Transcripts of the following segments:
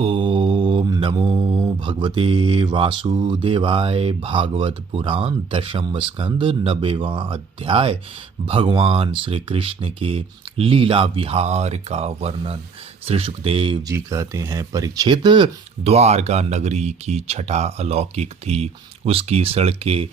ओम नमो भगवते वासुदेवाय। भागवत पुराण दशम स्कंद 90वां अध्याय। भगवान श्री कृष्ण के लीला विहार का वर्णन। श्री सुखदेव जी कहते हैं, परीक्षित, द्वारका नगरी की छटा अलौकिक थी। उसकी सड़कें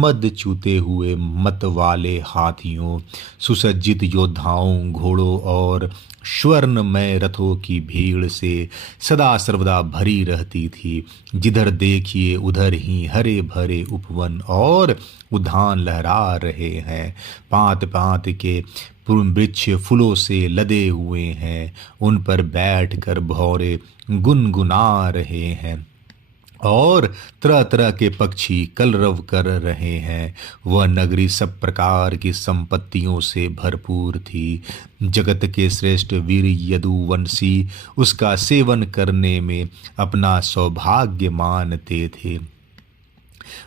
मद चूते हुए मत वाले हाथियों, सुसज्जित योद्धाओं, घोड़ों और स्वर्णमय रथों की भीड़ से सदा सर्वदा भरी रहती थी। जिधर देखिए उधर ही हरे भरे उपवन और उद्यान लहरा रहे हैं। पांत पांत के वृक्ष फूलों से लदे हुए हैं। उन पर बैठकर भौरे गुनगुना रहे हैं और तरह तरह के पक्षी कलरव कर रहे हैं। वह नगरी सब प्रकार की संपत्तियों से भरपूर थी। जगत के श्रेष्ठ वीर यदुवंशी उसका सेवन करने में अपना सौभाग्य मानते थे।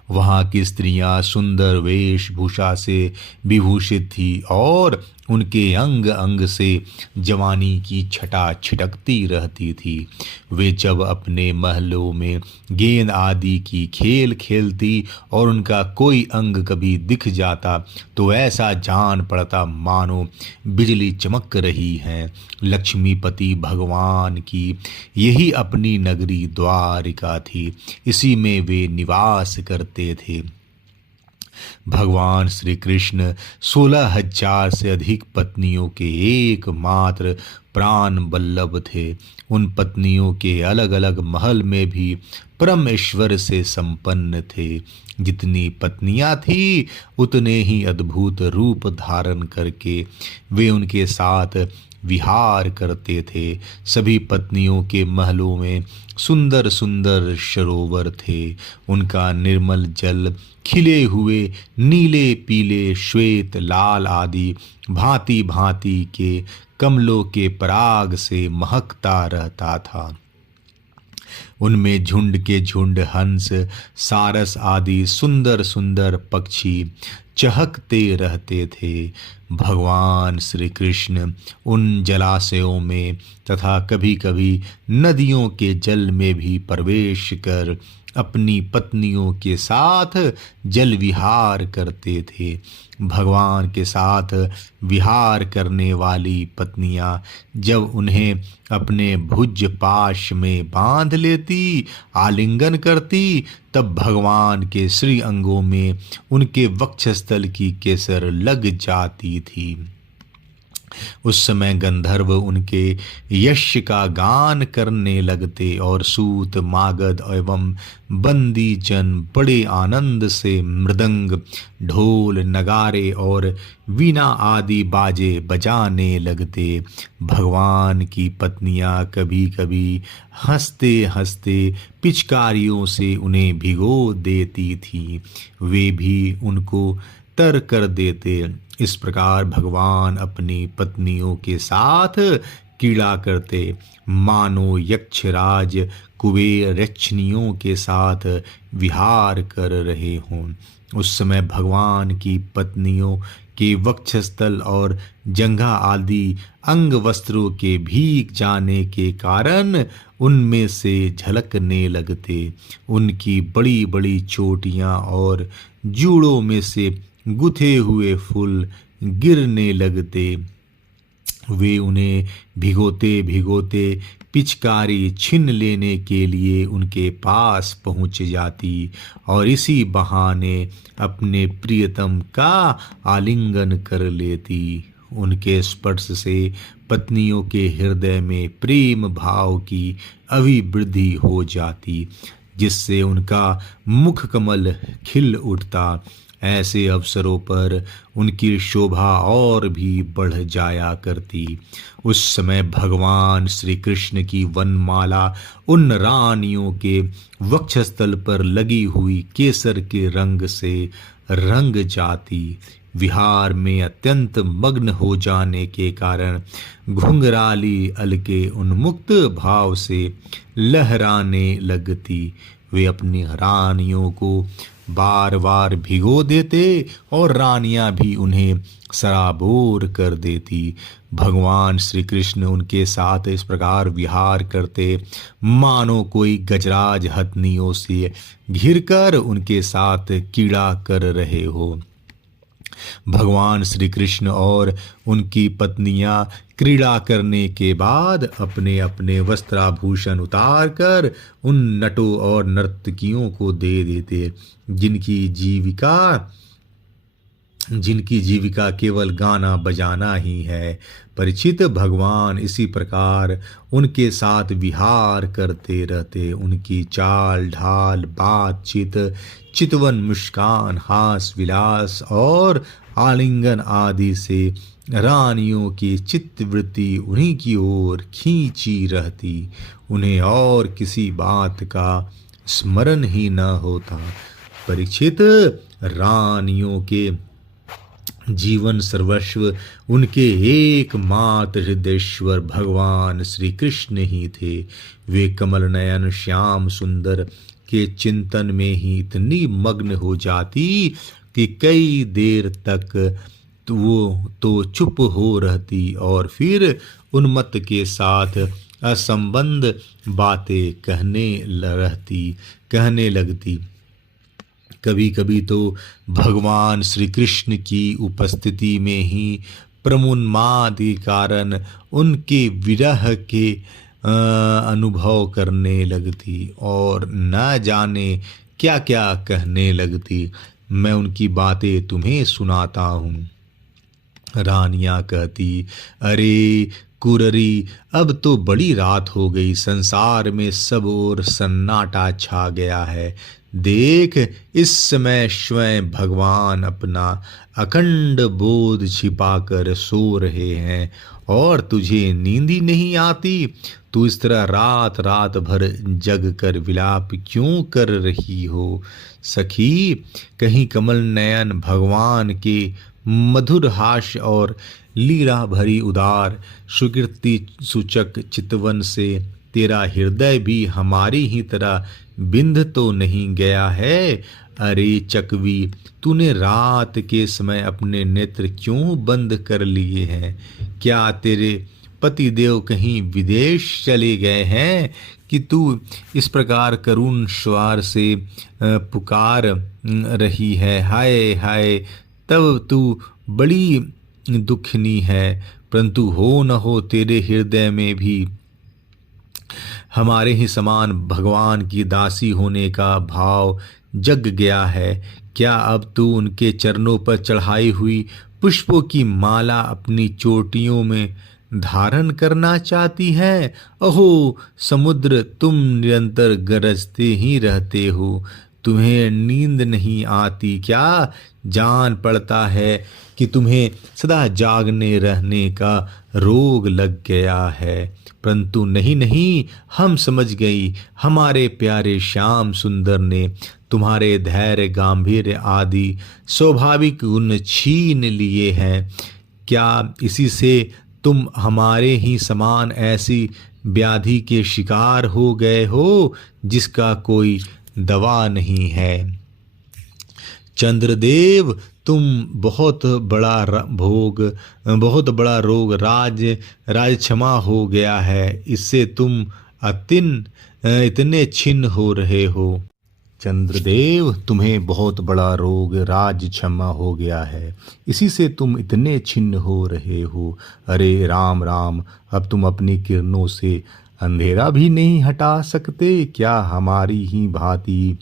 वहाँ की स्त्रियां सुंदर वेशभूषा से विभूषित थी और उनके अंग अंग से जवानी की छटा छिटकती रहती थी। वे जब अपने महलों में गेंद आदि की खेल खेलती और उनका कोई अंग कभी दिख जाता तो ऐसा जान पड़ता मानो बिजली चमक रही है। लक्ष्मीपति भगवान की यही अपनी नगरी द्वारिका थी। इसी में वे निवास करते थे। भगवान श्री कृष्ण 16,000 से अधिक पत्नियों के एकमात्र प्राण बल्लभ थे। उन पत्नियों के अलग अलग महल में भी परम ऐश्वर्य से संपन्न थे। जितनी पत्नियां थी उतने ही अद्भुत रूप धारण करके वे उनके साथ विहार करते थे। सभी पत्नियों के महलों में सुंदर सुंदर सरोवर थे। उनका निर्मल जल खिले हुए नीले पीले श्वेत लाल आदि भांति भांति के कमलों के पराग से महकता रहता था। उनमें झुंड के झुंड हंस, सारस आदि सुंदर सुंदर पक्षी चहकते रहते थे। भगवान श्री कृष्ण उन जलाशयों में तथा कभी कभी नदियों के जल में भी प्रवेश कर अपनी पत्नियों के साथ जल विहार करते थे। भगवान के साथ विहार करने वाली पत्नियां जब उन्हें अपने भुज पाश में बांध लेती, आलिंगन करती, तब भगवान के श्री अंगों में उनके वक्षस्थल की केसर लग जाती थी। उस समय गंधर्व उनके यश का गान करने लगते और सूत, मागध एवं बंदी जन बड़े आनंद से मृदंग, ढोल, नगारे और वीणा आदि बाजे बजाने लगते। भगवान की पत्नियां कभी कभी हंसते हंसते पिचकारियों से उन्हें भिगो देती थीं। वे भी उनको तर कर देते। इस प्रकार भगवान अपनी पत्नियों के साथ क्रीड़ा करते, मानो यक्षराज कुबेर यक्षिणियों के साथ विहार कर रहे हों। उस समय भगवान की पत्नियों के वक्षस्थल और जंघा आदि अंग वस्त्रों के भीग जाने के कारण उनमें से झलकने लगते। उनकी बड़ी बड़ी चोटियां और जूड़ों में से गुथे हुए फूल गिरने लगते। वे उन्हें भिगोते भिगोते पिचकारी छीन लेने के लिए उनके पास पहुंच जाती और इसी बहाने अपने प्रियतम का आलिंगन कर लेती। उनके स्पर्श से पत्नियों के हृदय में प्रेम भाव की अभिवृद्धि हो जाती, जिससे उनका मुख कमल खिल उठता। ऐसे अवसरों पर उनकी शोभा और भी बढ़ जाया करती। उस समय भगवान श्री कृष्ण की वनमाला उन रानियों के वक्षस्थल पर लगी हुई केसर के रंग से रंग जाती। विहार में अत्यंत मग्न हो जाने के कारण घुंघराली अलके उन्मुक्त भाव से लहराने लगती। वे अपनी रानियों को बार बार भिगो देते और रानियां भी उन्हें सराबोर कर देती। भगवान श्री कृष्ण उनके साथ इस प्रकार विहार करते मानो कोई गजराज हथनियों से घिरकर उनके साथ कीड़ा कर रहे हो। भगवान श्री कृष्ण और उनकी पत्नियां क्रीड़ा करने के बाद अपने अपने वस्त्राभूषण उतार कर उन नटों और नर्तकियों को दे देते जिनकी जीविका केवल गाना बजाना ही है। परीक्षित, भगवान इसी प्रकार उनके साथ विहार करते रहते। उनकी चाल ढाल, बातचीत, चितवन, मुस्कान, हास विलास और आलिंगन आदि से रानियों की चित्तवृत्ति उन्हीं की ओर खींची रहती। उन्हें और किसी बात का स्मरण ही न होता। परीक्षित, रानियों के जीवन सर्वस्व उनके एकमात्र हृदयेश्वर भगवान श्री कृष्ण ही थे। वे कमल नयन श्याम सुंदर के चिंतन में ही इतनी मग्न हो जाती कि कई देर तक वो तो चुप हो रहती और फिर उन्मत्त के साथ असंबद्ध बातें कहने लगती। कभी कभी तो भगवान श्री कृष्ण की उपस्थिति में ही प्रमुन्माद के कारण उनके विरह के अनुभव करने लगती और न जाने क्या क्या कहने लगती। मैं उनकी बातें तुम्हें सुनाता हूँ। रानियां कहती, अरे कुररी, अब तो बड़ी रात हो गई, संसार में सब ओर सन्नाटा छा गया है। देख, इस समय स्वयं भगवान अपना अखंड बोध छिपाकर सो रहे हैं और तुझे नींद ही नहीं आती। तू इस तरह रात रात भर जग कर विलाप क्यों कर रही हो? सखी, कहीं कमल नयन भगवान के मधुर हास्य और लीला भरी उदार सुकृति सूचक चितवन से तेरा हृदय भी हमारी ही तरह बिंध तो नहीं गया है? अरे चकवी, तूने रात के समय अपने नेत्र क्यों बंद कर लिए हैं? क्या तेरे पतिदेव कहीं विदेश चले गए हैं कि तू इस प्रकार करुण स्वर से पुकार रही है? हाय हाय, तब तू बड़ी दुखनी है, परंतु हो न हो तेरे हृदय में भी हमारे ही समान भगवान की दासी होने का भाव जग गया है। क्या अब तू उनके चरणों पर चढ़ाई हुई पुष्पों की माला अपनी चोटियों में धारण करना चाहती है? अहो समुद्र, तुम निरंतर गरजते ही रहते हो, तुम्हें नींद नहीं आती क्या? जान पड़ता है कि तुम्हें सदा जागने रहने का रोग लग गया है। परंतु नहीं नहीं, हम समझ गई, हमारे प्यारे श्याम सुंदर ने तुम्हारे धैर्य, गांभीर्य आदि स्वाभाविक गुण छीन लिए हैं। क्या इसी से तुम हमारे ही समान ऐसी व्याधि के शिकार हो गए हो जिसका कोई दवा नहीं है? चंद्रदेव, तुम बहुत बड़ा रोग राज क्षमा हो गया है, इससे तुम इतने छिन्न हो रहे हो। चंद्रदेव, तुम्हें बहुत बड़ा रोग राज क्षमा हो गया है, इसी से तुम इतने छिन्न हो रहे हो। अरे राम राम, अब तुम अपनी किरणों से अंधेरा भी नहीं हटा सकते क्या? हमारी ही भांति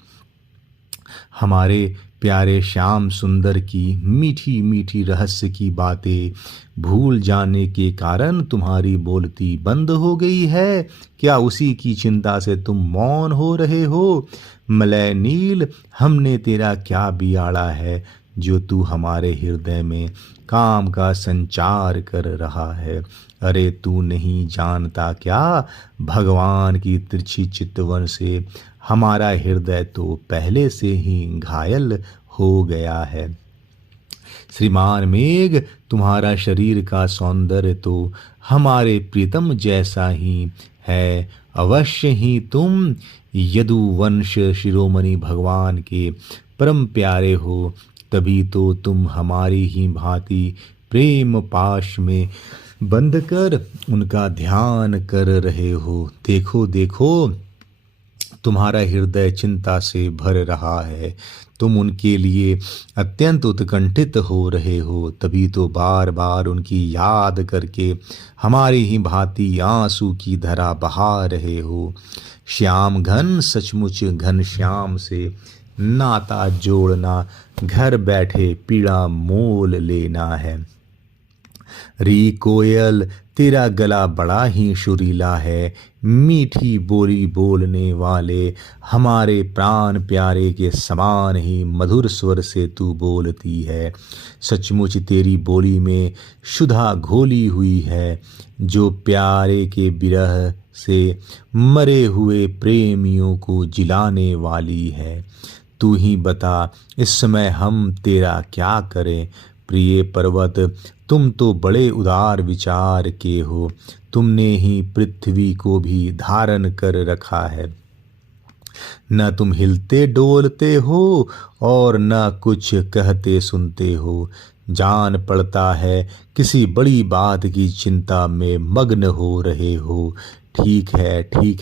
हमारे प्यारे श्याम सुंदर की मीठी मीठी रहस्य की बातें भूल जाने के कारण तुम्हारी बोलती बंद हो गई है क्या? उसी की चिंता से तुम मौन हो रहे हो? मलय नील, हमने तेरा क्या बिगाड़ा है जो तू हमारे हृदय में काम का संचार कर रहा है? अरे तू नहीं जानता क्या, भगवान की तिरछी चितवन से हमारा हृदय तो पहले से ही घायल हो गया है। श्रीमान मेघ, तुम्हारा शरीर का सौंदर्य तो हमारे प्रीतम जैसा ही है। अवश्य ही तुम यदुवंश शिरोमणि भगवान के परम प्यारे हो, तभी तो तुम हमारी ही भांति प्रेम पाश में बंध कर उनका ध्यान कर रहे हो। देखो देखो, तुम्हारा हृदय चिंता से भर रहा है, तुम उनके लिए अत्यंत उत्कंठित हो रहे हो, तभी तो बार बार उनकी याद करके हमारी ही भांति आंसू की धारा बहा रहे हो। श्याम घन सचमुच घन श्याम से नाता जोड़ना, घर बैठे पीड़ा मोल लेना है। री कोयल तेरा गला बड़ा ही सुरीला है, मीठी बोली बोलने वाले हमारे प्राण प्यारे के समान ही मधुर स्वर से तू बोलती है। सचमुच तेरी बोली में सुधा घोली हुई है, जो प्यारे के विरह से मरे हुए प्रेमियों को जिलाने वाली है। तू ही बता इस समय हम तेरा क्या करें। प्रिय पर्वत, तुम तो बड़े उदार विचार के हो, तुमने ही पृथ्वी को भी धारण कर रखा है। न तुम हिलते डोलते हो और न कुछ कहते सुनते हो। जान पड़ता है किसी बड़ी बात की चिंता में मग्न हो रहे हो। ठीक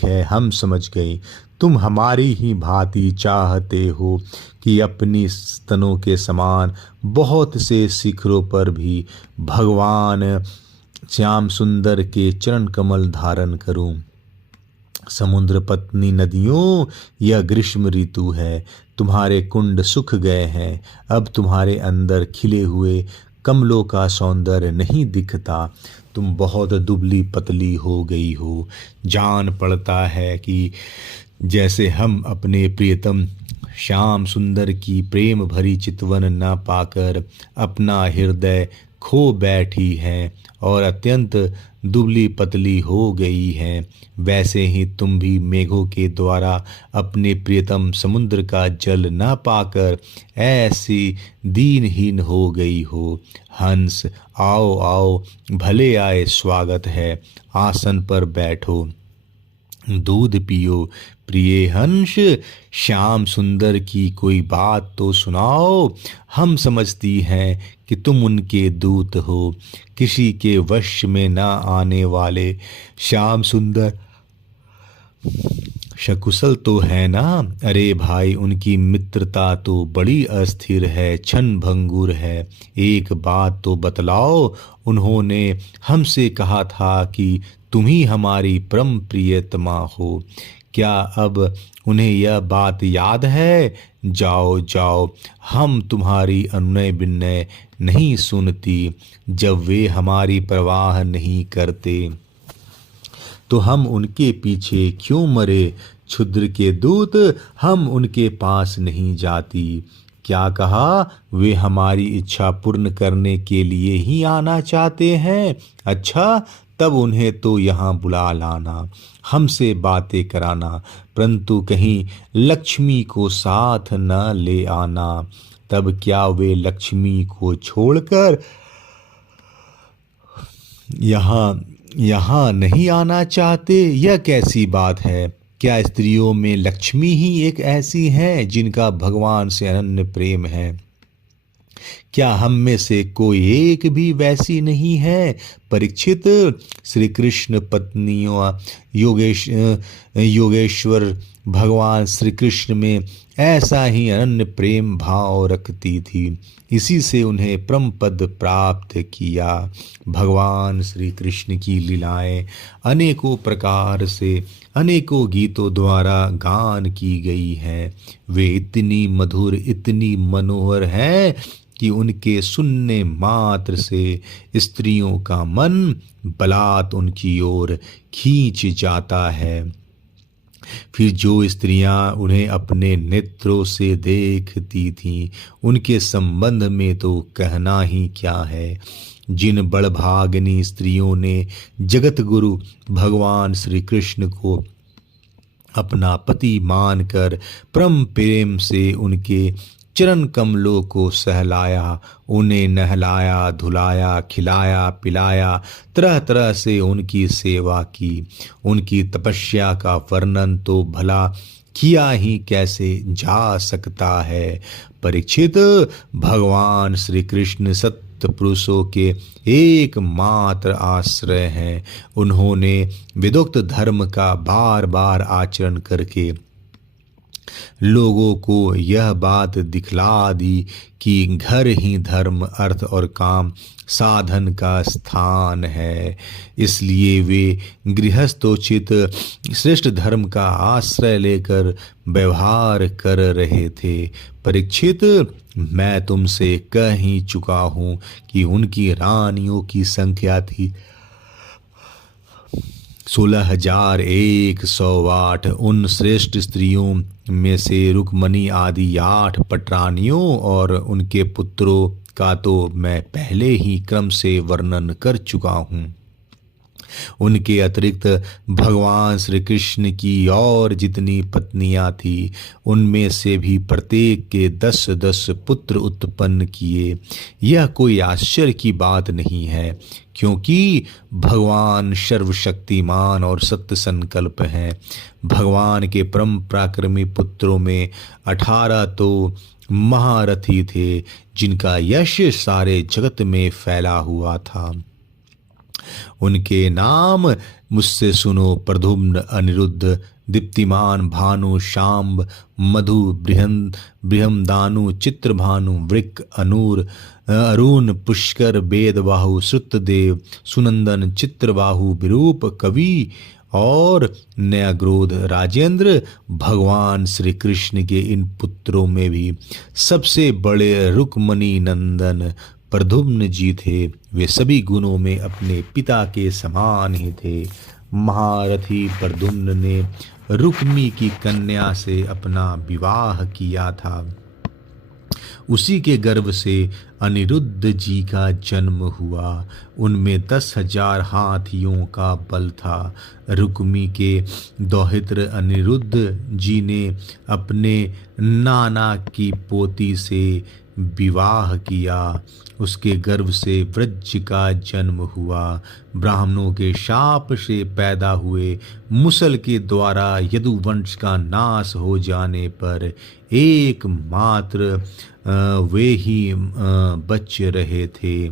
है, हम समझ गए। तुम हमारी ही भांति चाहते हो कि अपनी स्तनों के समान बहुत से शिखरों पर भी भगवान श्याम सुंदर के चरण कमल धारण करूं। समुद्र पत्नी नदियों, यह ग्रीष्म ऋतु है, तुम्हारे कुंड सूख गए हैं, अब तुम्हारे अंदर खिले हुए कमलों का सौंदर्य नहीं दिखता। तुम बहुत दुबली पतली हो गई हो। जान पड़ता है कि जैसे हम अपने प्रियतम श्याम सुंदर की प्रेम भरी चितवन न पाकर अपना हृदय खो बैठी हैं और अत्यंत दुबली पतली हो गई हैं, वैसे ही तुम भी मेघों के द्वारा अपने प्रियतम समुद्र का जल न पाकर ऐसी दीनहीन हो गई हो। हंस, आओ आओ, भले आए, स्वागत है, आसन पर बैठो, दूध पियो। प्रिय हंस, श्याम सुंदर की कोई बात तो सुनाओ। हम समझती हैं कि तुम उनके दूत हो, किसी के वश में न आने वाले श्याम सुंदर सकुशल तो है ना? अरे भाई, उनकी मित्रता तो बड़ी अस्थिर है, क्षण भंगुर है। एक बात तो बतलाओ, उन्होंने हमसे कहा था कि तुम ही हमारी परम प्रियतमा हो, क्या अब उन्हें यह बात याद है? जाओ जाओ, हम तुम्हारी अनुनय विनय नहीं सुनती। जब वे हमारी परवाह नहीं करते तो हम उनके पीछे क्यों मरे? क्षुद्र के दूत, हम उनके पास नहीं जाती। क्या कहा? वे हमारी इच्छा पूर्ण करने के लिए ही आना चाहते हैं। अच्छा, तब उन्हें तो यहाँ बुला लाना, हमसे बातें कराना, परंतु कहीं लक्ष्मी को साथ न ले आना। तब क्या वे लक्ष्मी को छोड़कर यहाँ नहीं आना चाहते? यह कैसी बात है? क्या स्त्रियों में लक्ष्मी ही एक ऐसी हैं जिनका भगवान से अनन्य प्रेम है? क्या हम में से कोई एक भी वैसी नहीं है? परीक्षित, श्री कृष्ण पत्नियों योगेश्वर भगवान श्री कृष्ण में ऐसा ही अनन्य प्रेम भाव रखती थी, इसी से उन्हें परम पद प्राप्त किया। भगवान श्री कृष्ण की लीलाएं अनेकों प्रकार से अनेकों गीतों द्वारा गान की गई हैं। वे इतनी मधुर, इतनी मनोहर हैं कि उनके सुनने मात्र से स्त्रियों का मन बलात् उनकी ओर खींच जाता है। फिर जो स्त्रियां उन्हें अपने नेत्रों से देखती थीं, उनके संबंध में तो कहना ही क्या है। जिन बड़भागिनी स्त्रियों ने जगत गुरु भगवान श्री कृष्ण को अपना पति मानकर परम प्रेम से उनके चरण कमलों को सहलाया, उन्हें नहलाया, धुलाया, खिलाया, पिलाया, तरह तरह से उनकी सेवा की, उनकी तपस्या का वर्णन तो भला किया ही कैसे जा सकता है। परीक्षित, भगवान श्री कृष्ण सत्य समस्त पुरुषों के एकमात्र आश्रय हैं। उन्होंने विदुक्त धर्म का बार बार आचरण करके लोगों को यह बात दिखला दी कि घर ही धर्म, अर्थ और काम साधन का स्थान है। इसलिए वे गृहस्थोचित श्रेष्ठ धर्म का आश्रय लेकर व्यवहार कर रहे थे। परीक्षित, मैं तुमसे कह ही चुका हूँ कि उनकी रानियों की संख्या थी 16,108। उन श्रेष्ठ स्त्रियों में से रुक्मणी आदि 8 पटरानियों और उनके पुत्रों का तो मैं पहले ही क्रम से वर्णन कर चुका हूँ। उनके अतिरिक्त भगवान श्री कृष्ण की और जितनी पत्नियां थी, उनमें से भी प्रत्येक के 10-10 पुत्र उत्पन्न किए। यह कोई आश्चर्य की बात नहीं है, क्योंकि भगवान सर्वशक्तिमान और सत्य संकल्प हैं। भगवान के परम पराक्रमी पुत्रों में 18 तो महारथी थे, जिनका यश सारे जगत में फैला हुआ था। उनके नाम मुझसे सुनो: प्रद्युम्न, अनिरुद्ध, दीप्तिमान, भानु, शाम्ब, मधु, बृहमदानु, चित्रभानु, वृक, अनूर, अरुण, पुष्कर, वेदबाहु, श्रुतदेव, सुनंदन, चित्रबाहु, विरूप, कवि और न्यायग्रोध। राजेंद्र, भगवान श्री कृष्ण के इन पुत्रों में भी सबसे बड़े रुक्मणी नंदन प्रद्युम्न जी थे। वे सभी गुणों में अपने पिता के समान ही थे। महारथी प्रद्युम्न ने रुक्मी की कन्या से अपना विवाह किया था। उसी के गर्भ से अनिरुद्ध जी का जन्म हुआ। उनमें 10,000 हाथियों का बल था। रुक्मी के दौहित्र अनिरुद्ध जी ने अपने नाना की पोती से विवाह किया। उसके गर्भ से व्रज का जन्म हुआ। ब्राह्मणों के शाप से पैदा हुए मुसल के द्वारा यदुवंश का नाश हो जाने पर एकमात्र वे ही बच रहे थे।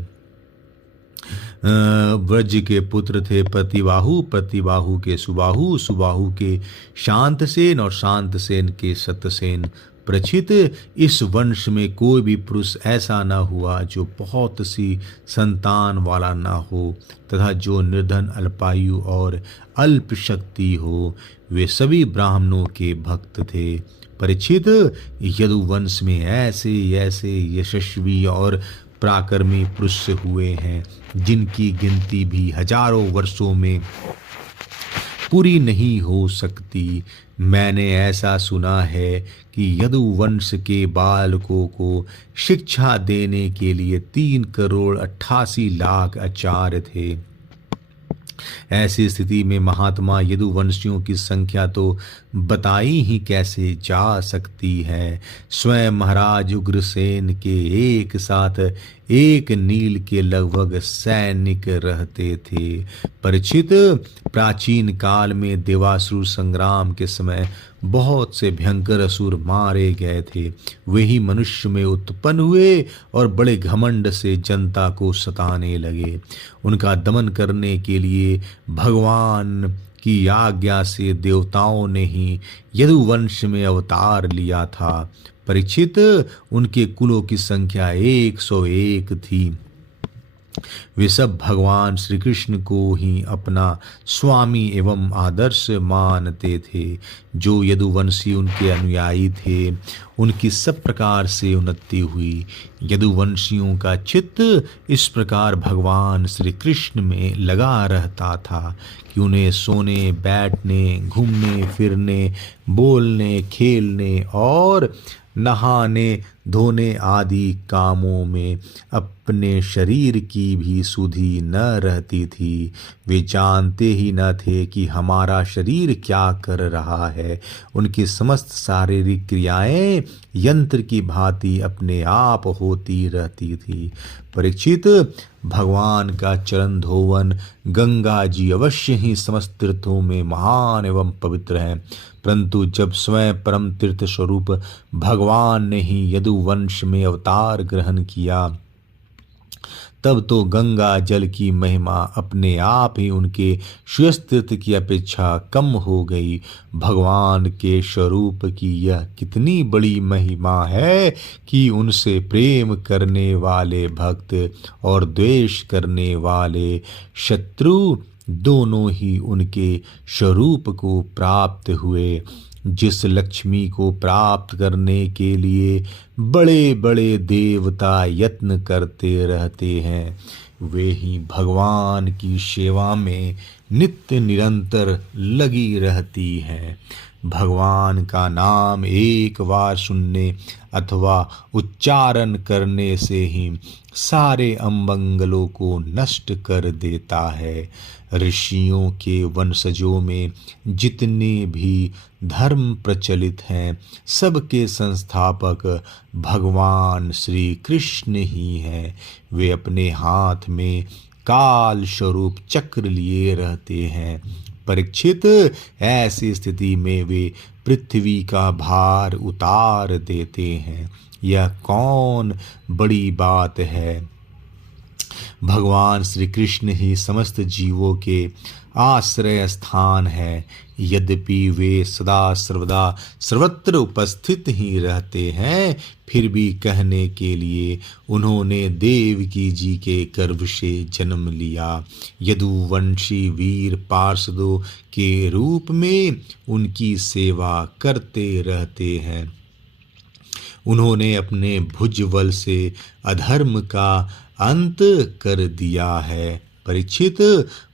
व्रज के पुत्र थे प्रतिबाहु, प्रतिबाहु के सुबाहु, सुबाहु के शांतसेन और शांतसेन के सत्यसेन। प्रचित, इस वंश में कोई भी पुरुष ऐसा न हुआ जो बहुत सी संतान वाला न हो तथा जो निर्धन, अल्पायु और अल्प शक्ति हो। वे सभी ब्राह्मणों के भक्त थे। परीक्षित, यदुवंश में ऐसे ऐसे यशस्वी और पराक्रमी पुरुष हुए हैं जिनकी गिनती भी हजारों वर्षों में पूरी नहीं हो सकती। मैंने ऐसा सुना है कि यदुवंश के बालकों को शिक्षा देने के लिए 3,88,00,000 आचार्य थे। ऐसी स्थिति में महात्मा यदुवंशियों की संख्या तो बताई ही कैसे जा सकती है। स्वयं महाराज उग्रसेन के एक साथ 1 नील के लगभग सैनिक रहते थे। परीक्षित, प्राचीन काल में देवासुर संग्राम के समय बहुत से भयंकर असुर मारे गए थे। वे ही मनुष्य में उत्पन्न हुए और बड़े घमंड से जनता को सताने लगे। उनका दमन करने के लिए भगवान की आज्ञा से देवताओं ने ही यदुवंश में अवतार लिया था। परीक्षित, उनके कुलों की संख्या 101 थी। वे सब भगवान श्री कृष्ण को ही अपना स्वामी एवं आदर्श मानते थे। जो यदुवंशी उनके अनुयायी थे, उनकी सब प्रकार से उन्नति हुई। यदुवंशियों का चित्त इस प्रकार भगवान श्री कृष्ण में लगा रहता था कि उन्हें सोने, बैठने, घूमने फिरने, बोलने, खेलने और नहाने धोने आदि कामों में अपने शरीर की भी सुधि न रहती थी। वे जानते ही न थे कि हमारा शरीर क्या कर रहा है। उनकी समस्त शारीरिक क्रियाएं यंत्र की भांति अपने आप होती रहती थी। परीक्षित, भगवान का चरण धोवन गंगा जी अवश्य ही समस्त तीर्थों में महान एवं पवित्र है, परंतु जब स्वयं परम तीर्थ स्वरूप भगवान ने ही यदुवंश में अवतार ग्रहण किया तब तो गंगा जल की महिमा अपने आप ही उनके स्वस्तित्व की अपेक्षा कम हो गई। भगवान के स्वरूप की यह कितनी बड़ी महिमा है कि उनसे प्रेम करने वाले भक्त और द्वेष करने वाले शत्रु दोनों ही उनके स्वरूप को प्राप्त हुए। जिस लक्ष्मी को प्राप्त करने के लिए बड़े बड़े देवता यत्न करते रहते हैं, वे ही भगवान की सेवा में नित्य निरंतर लगी रहती हैं। भगवान का नाम एक बार सुनने अथवा उच्चारण करने से ही सारे अमंगलों को नष्ट कर देता है। ऋषियों के वंशजों में जितने भी धर्म प्रचलित हैं, सबके संस्थापक भगवान श्री कृष्ण ही हैं। वे अपने हाथ में काल स्वरूप चक्र लिए रहते हैं। परीक्षित, ऐसी स्थिति में वे पृथ्वी का भार उतार देते हैं। यह कौन बड़ी बात है। भगवान श्री कृष्ण ही समस्त जीवों के आश्रय स्थान है। यद्यपि वे सदा सर्वदा सर्वत्र उपस्थित ही रहते हैं, फिर भी कहने के लिए उन्होंने देवकी जी के गर्भ से जन्म लिया। यदुवंशी वीर पार्षदों के रूप में उनकी सेवा करते रहते हैं। उन्होंने अपने भुजबल से अधर्म का अंत कर दिया है। परीक्षित,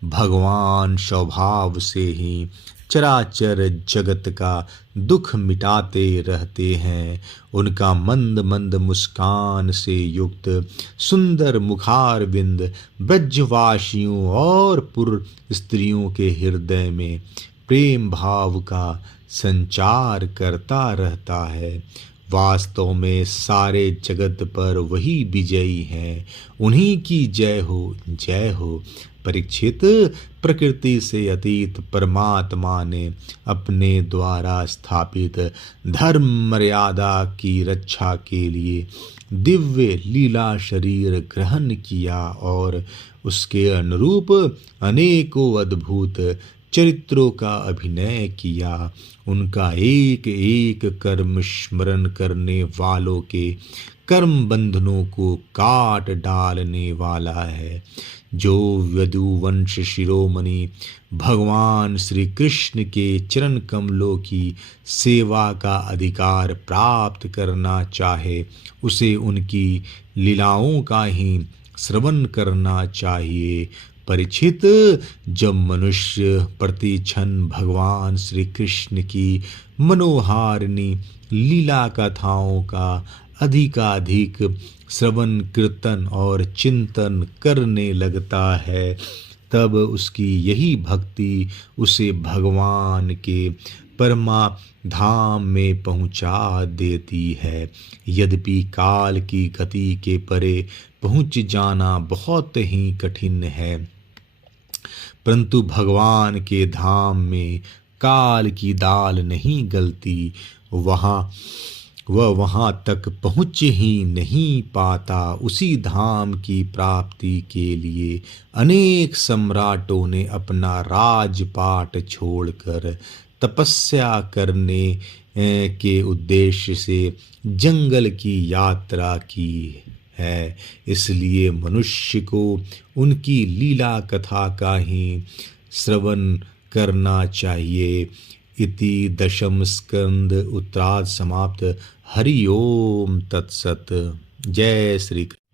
भगवान स्वभाव से ही चराचर जगत का दुख मिटाते रहते हैं। उनका मंद मंद मुस्कान से युक्त सुंदर मुखारविंद ब्रजवासियों और पुर स्त्रियों के हृदय में प्रेम भाव का संचार करता रहता है। वास्तव में सारे जगत पर वही विजयी हैं। उन्हीं की जय हो, जय हो। परीक्षित, प्रकृति से अतीत परमात्मा ने अपने द्वारा स्थापित धर्म मर्यादा की रक्षा के लिए दिव्य लीला शरीर ग्रहण किया और उसके अनुरूप अनेकों अद्भुत चरित्रों का अभिनय किया। उनका एक एक कर्म स्मरण करने वालों के कर्म बंधनों को काट डालने वाला है। जो यदुवंश शिरोमणि भगवान श्री कृष्ण के चरण कमलों की सेवा का अधिकार प्राप्त करना चाहे, उसे उनकी लीलाओं का ही श्रवण करना चाहिए। परीक्षित, जब मनुष्य प्रति क्षण भगवान श्री कृष्ण की मनोहारिणी लीला कथाओं का अधिकाधिक श्रवण कीर्तन और चिंतन करने लगता है, तब उसकी यही भक्ति उसे भगवान के परमा धाम में पहुंचा देती है। यद्यपि काल की गति के परे पहुंच जाना बहुत ही कठिन है, परंतु भगवान के धाम में काल की दाल नहीं गलती। वह वहाँ तक पहुँच ही नहीं पाता। उसी धाम की प्राप्ति के लिए अनेक सम्राटों ने अपना राजपाट छोड़कर तपस्या करने के उद्देश्य से जंगल की यात्रा की है। इसलिए मनुष्य को उनकी लीला कथा का ही श्रवण करना चाहिए। इति दशम स्कंद उत्तरार्ध समाप्त। हरि ओम तत्सत। जय श्री कृष्ण।